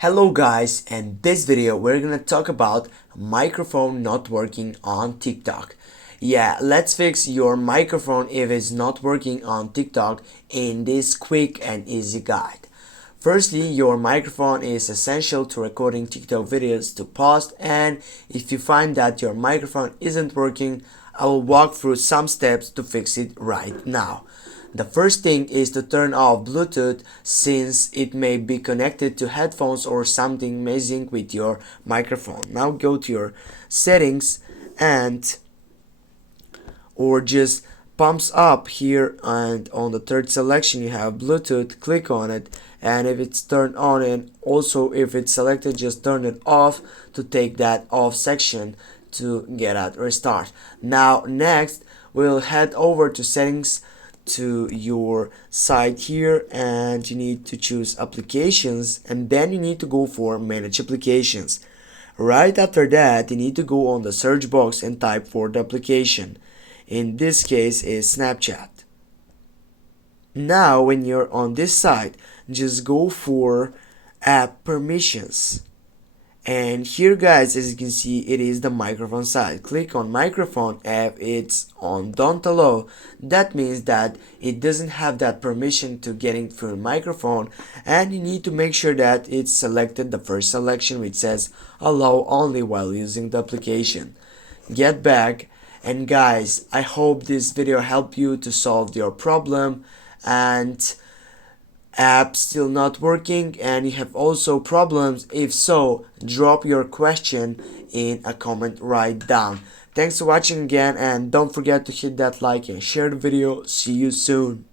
Hello guys, and this video we're gonna talk about microphone not working on TikTok. Yeah, let's fix your microphone if it's not working on TikTok in this quick and easy guide. Firstly, your microphone is essential to recording TikTok videos to post, and if you find that your microphone isn't working, I will walk through some steps to fix it right now. The first thing is to turn off Bluetooth since it may be connected to headphones or something messing with your microphone. Now go to your settings and or just pumps up here, and on the third selection you have Bluetooth. Click on it, and if it's turned on, and also if it's selected, just turn it off to take that off section to get at restart. Now next we'll head over to settings to your site here, and you need to choose applications, and then you need to go for manage applications. Right after that you need to go on the search box and type for the application. In this case is Snapchat. Now when you're on this site, just go for app permissions, and here guys, as you can see, it is the microphone side. Click on microphone. If it's on don't allow, that means that it doesn't have that permission to getting through microphone, and you need to make sure that it's selected, the first selection which says allow only while using the application. Get back, and guys, I hope this video helped you to solve your problem, and app still not working and you have also problems. If so, drop your question in a comment right down. Thanks for watching again, and don't forget to hit that like and share the video. See you soon.